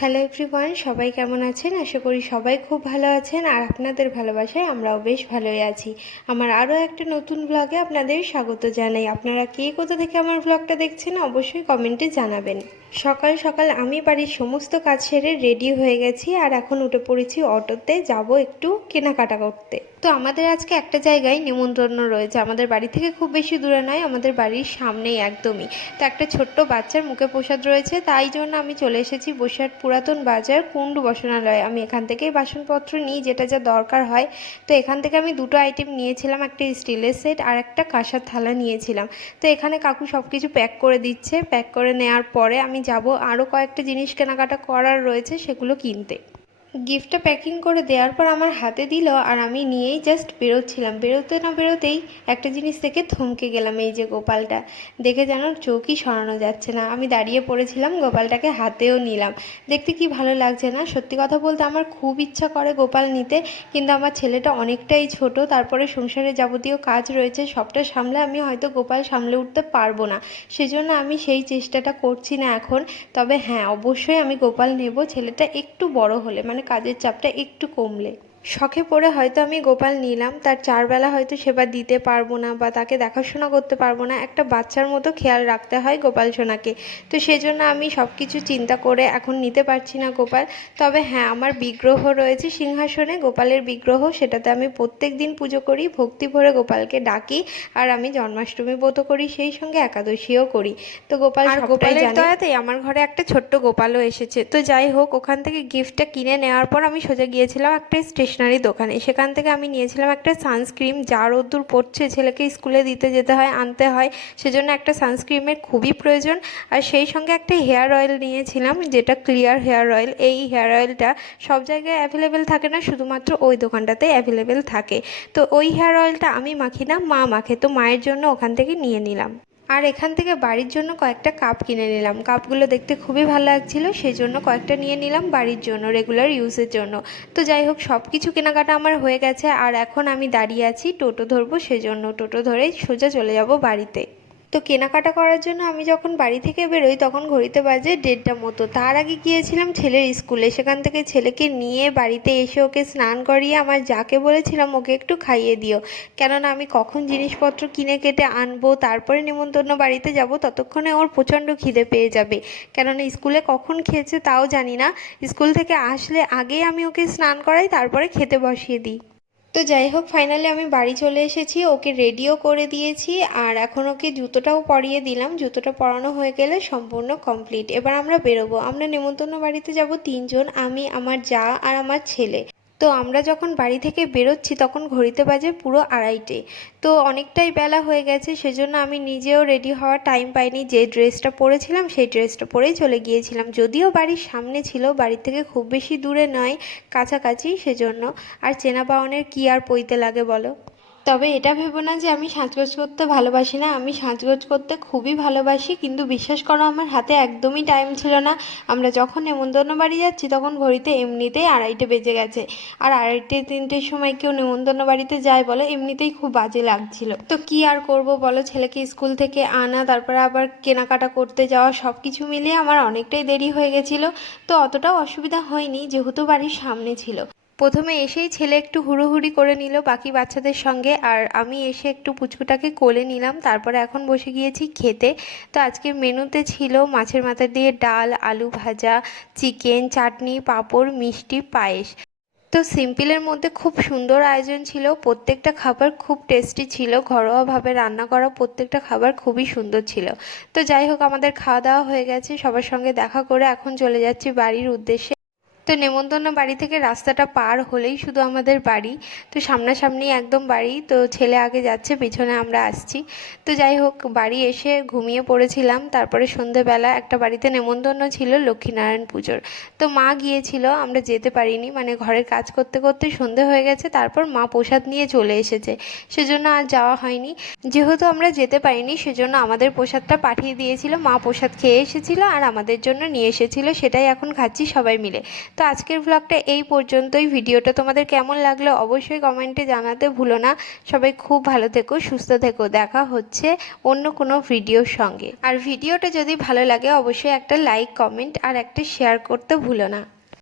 Hello everyone, সবাই কেমন আছেন? আশা করি সবাই খুব ভালো আছেন আর আপনাদের ভালোবাসায় আমরাও বেশ ভালোই আছি। আমার আরও একটা নতুন ব্লগে আপনাদের স্বাগত জানাই। আপনারা কে কোথা থেকে আমার ব্লগটা দেখছেন অবশ্যই কমেন্টে জানাবেন। সকাল সকাল আমি বাড়ির সমস্ত কাজ সেরে রেডি হয়ে গেছি আর এখন উঠে পড়েছি অটোতে, যাব একটু কেনাকাটা করতে। তো আমাদের আজকে একটা জায়গায় নিমন্ত্রণ রয়েছে, আমাদের বাড়ি থেকে খুব বেশি দূরে নয়, আমাদের বাড়ির সামনেই একদমই। তো একটা ছোট্ট বাচ্চার মুখে প্রসাদ রয়েছে, তাই জন্য আমি চলে এসেছি বসিরহাট পুরাতন বাজার কুণ্ডু বসনালয়। আমি এখান থেকেই বাসনপত্র নিই, যেটা যা দরকার হয়। তো এখান থেকে আমি দুটো আইটেম নিয়েছিলাম, একটা স্টিলের সেট আর একটা কাঁসার থালা নিয়েছিলাম। তো এখানে কাকু সব কিছু প্যাক করে দিচ্ছে। প্যাক করে নেওয়ার পরে আমি যাব আরও কয়েকটা জিনিস কেনাকাটা করার রয়েছে, সেগুলো কিনতে। গিফটটা প্যাকিং করে দেওয়ার পর আমার হাতে দিল আর আমি নিয়েই জাস্ট বেরোচ্ছিলাম। বেরোতে না বেরোতেই একটা জিনিস দেখে থমকে গেলাম, এই যে গোপালটা দেখে যেন চোখই সরানো যাচ্ছে না। আমি দাঁড়িয়ে পড়েছিলাম, গোপালটাকে হাতেও নিলাম। দেখতে কি ভালো লাগছে না? সত্যি কথা বলতে আমার খুব ইচ্ছা করে গোপাল নিতে, কিন্তু আমার ছেলেটা অনেকটাই ছোট, তারপরে সংসারে যাবতীয় কাজ রয়েছে, সবটা সামলে আমি হয়তো গোপাল সামলে উঠতে পারবো না। সেজন্য আমি সেই চেষ্টাটা করছি না এখন। তবে হ্যাঁ, অবশ্যই আমি গোপাল নেব ছেলেটা একটু বড় হলে, মানে কাজের চাপটা একটু কমলে। শখে পড়ে হয়তো আমি গোপাল নিলাম, তার চারবেলা হয়তো সেবা দিতে পারবো না বা তাকে দেখাশোনা করতে পারবো না। একটা বাচ্চার মতো খেয়াল রাখতে হয় গোপাল সোনাকে। তো সেজন্য আমি সব কিছু চিন্তা করে এখন নিতে পারছি না গোপাল। তবে হ্যাঁ, আমার বিগ্রহ রয়েছে সিংহাসনে, গোপালের বিগ্রহ, সেটাতে আমি প্রত্যেক দিন পুজো করি, ভক্তি ভরে গোপালকে ডাকি। আর আমি জন্মাষ্টমী ব্রত করি, সেই সঙ্গে একাদশীও করি। তো গোপাল আর গোপালের দয়াতেই আমার ঘরে একটা ছোট্ট গোপালও এসেছে। তো যাই হোক, ওখান থেকে গিফটটা কিনে নেওয়ার পর আমি সোজা গিয়েছিলাম একটা স্টেশনারি দোকানে। সেখান থেকে আমি নিয়েছিলাম একটা সানস্ক্রিন, যা রোদ্দুর পড়ছে, ছেলেকে স্কুলে দিতে যেতে হয়, আনতে হয়, সেজন্য একটা সানস্ক্রিনের খুবই প্রয়োজন। আর সেই সঙ্গে একটা হেয়ার অয়েল নিয়েছিলাম, যেটা ক্লিয়ার হেয়ার অয়েল। এই হেয়ার অয়েলটা সব জায়গায় অ্যাভেলেবেল থাকে না, শুধুমাত্র ওই দোকানটাতেই অ্যাভেলেবেল থাকে। তো ওই হেয়ার অয়েলটা আমি মাখি না, মা মাখে, তো মায়ের জন্য ওখান থেকে নিয়ে নিলাম। আর এখান থেকে বাড়ির জন্য কয়েকটা কাপ কিনে নিলাম। কাপগুলো দেখতে খুবই ভালো লাগছিল, সেই জন্য কয়েকটা নিয়ে নিলাম বাড়ির জন্য, রেগুলার ইউজের জন্য। তো যাই হোক, সব কিছু কেনাকাটা আমার হয়ে গেছে আর এখন আমি দাঁড়িয়ে আছি টোটো ধরবো, সেজন্য টোটো ধরেই সোজা চলে যাব বাড়িতে। তো কেনাকাটা করার জন্য আমি যখন বাড়ি থেকে বেরোই তখন ঘড়িতে বাজে 1:30 মতো। তার আগে গিয়েছিলাম ছেলের স্কুলে, সেখান থেকে ছেলেকে নিয়ে বাড়িতে এসে ওকে স্নান করিয়ে আমার যাকে বলেছিলাম ওকে একটু খাইয়ে দিও, কেননা আমি কখন জিনিসপত্র কিনে কেটে আনবো, তারপরে নেমন্তন্ন বাড়িতে যাব, ততক্ষণে ওর প্রচণ্ড খিদে পেয়ে যাবে। কেননা স্কুলে কখন খেয়েছে তাও জানি না। স্কুল থেকে আসলে আগেই আমি ওকে স্নান করাই, তারপরে খেতে বসিয়ে দিই। তো যাই হোক, ফাইনালি আমি বাড়ি চলে এসেছি, ওকে রেডিও করে দিয়েছি আর এখন ওকে জুতোটাও পরিয়ে দিলাম। জুতোটা পরানো হয়ে গেলে সম্পূর্ণ কমপ্লিট। এবার আমরা বেরোবো। আমরা নেমন্তন্ন বাড়িতে যাব তিনজন, আমি, আমার জা আর আমার ছেলে। তো আমরা যখন বাড়ি থেকে বেরোচ্ছি তখন ঘড়িতে বাজে পুরো 2:30। তো অনেকটাই বেলা হয়ে গেছে, সেজন্য আমি নিজেও রেডি হওয়ার টাইম পাইনি। যে ড্রেসটা পরেছিলাম সেই ড্রেসটা পরেই চলে গিয়েছিলাম, যদিও বাড়ির সামনে ছিল, বাড়ি থেকে খুব বেশি দূরে নয়, কাছাকাছি, সেজন্য। আর চেনা পাওনের কি আর পইতে লাগে বলো। তবে এটা ভেবো না যে আমি সাজগোজ করতে ভালোবাসি না, আমি সাজগোজ করতে খুবই ভালোবাসি, কিন্তু বিশ্বাস করো আমার হাতে একদমই টাইম ছিল না। আমরা যখন নেমন্তন্ন বাড়ি যাচ্ছি তখন ঘড়িতে এমনিতেই 2:30 বেজে গেছে। আর 2:30-3টের সময় কেউ নেমন্তন্ন বাড়িতে যায় বলো? এমনিতেই খুব বাজে লাগছিল। তো কি আর করব বলো, ছেলেকে স্কুল থেকে আনা, তারপরে আবার কেনাকাটা করতে যাওয়া, সব কিছু মিলিয়ে আমার অনেকটাই দেরি হয়ে গেছিলো। তো অতটাও অসুবিধা হয়নি, যেহেতু বাড়ির সামনে ছিল। প্রথমে এসেই ছেলে একটু হুড়োহুড়ি করে নিল বাকি বাচ্চাদের সঙ্গে, আর আমি এসে একটু পুচকুটাকে কোলে নিলাম, তারপরে এখন বসে গিয়েছি খেতে। তো আজকে মেনুতে ছিল মাছের মাথা দিয়ে ডাল, আলু ভাজা, চিকেন, চাটনি, পাঁপড়, মিষ্টি, পায়েস। তো সিম্পলের মধ্যে খুব সুন্দর আয়োজন ছিল, প্রত্যেকটা খাবার খুব টেস্টি ছিল, ঘরোয়াভাবে রান্না করা প্রত্যেকটা খাবার খুবই সুন্দর ছিল। তো যাই হোক, আমাদের খাওয়া দাওয়া হয়ে গেছে, সবার সঙ্গে দেখা করে এখন চলে যাচ্ছি বাড়ির উদ্দেশ্যে। তো নেমন্তন্ন বাড়ি থেকে রাস্তাটা পার হলেই শুধু আমাদের বাড়ি। তো সামনাসামনি একদম বাড়ি। তো ছেলে আগে যাচ্ছে, পেছনে আমরা আসছি। তো যাই হোক, বাড়ি এসে ঘুমিয়ে পড়েছিলাম। তারপরে সন্ধেবেলা একটা বাড়িতে নেমন্তন্ন ছিল লক্ষ্মীনারায়ণ পুজোর। তো মা গিয়েছিল, আমরা যেতে পারিনি, মানে ঘরের কাজ করতে করতে সন্ধে হয়ে গেছে, তারপর মা প্রসাদ নিয়ে চলে এসেছে, সেজন্য আর যাওয়া হয়নি। যেহেতু আমরা যেতে পারিনি সেজন্য আমাদের প্রসাদটা পাঠিয়ে দিয়েছিল, মা প্রসাদ খেয়ে এসেছিল আর আমাদের জন্য নিয়ে এসেছিল, সেটাই এখন খাচ্ছি সবাই মিলে। তো আজকের ব্লগটা এই পর্যন্তই। ভিডিওটা তোমাদের কেমন লাগলো অবশ্যই কমেন্টে জানাতে ভুলো না। সবাই খুব ভালো থেকো, সুস্থ থেকো। দেখা হচ্ছে অন্য কোনো ভিডিওর সঙ্গে। আর ভিডিওটা যদি ভালো লাগে অবশ্যই একটা লাইক, কমেন্ট আর একটা শেয়ার করতে ভুলো না।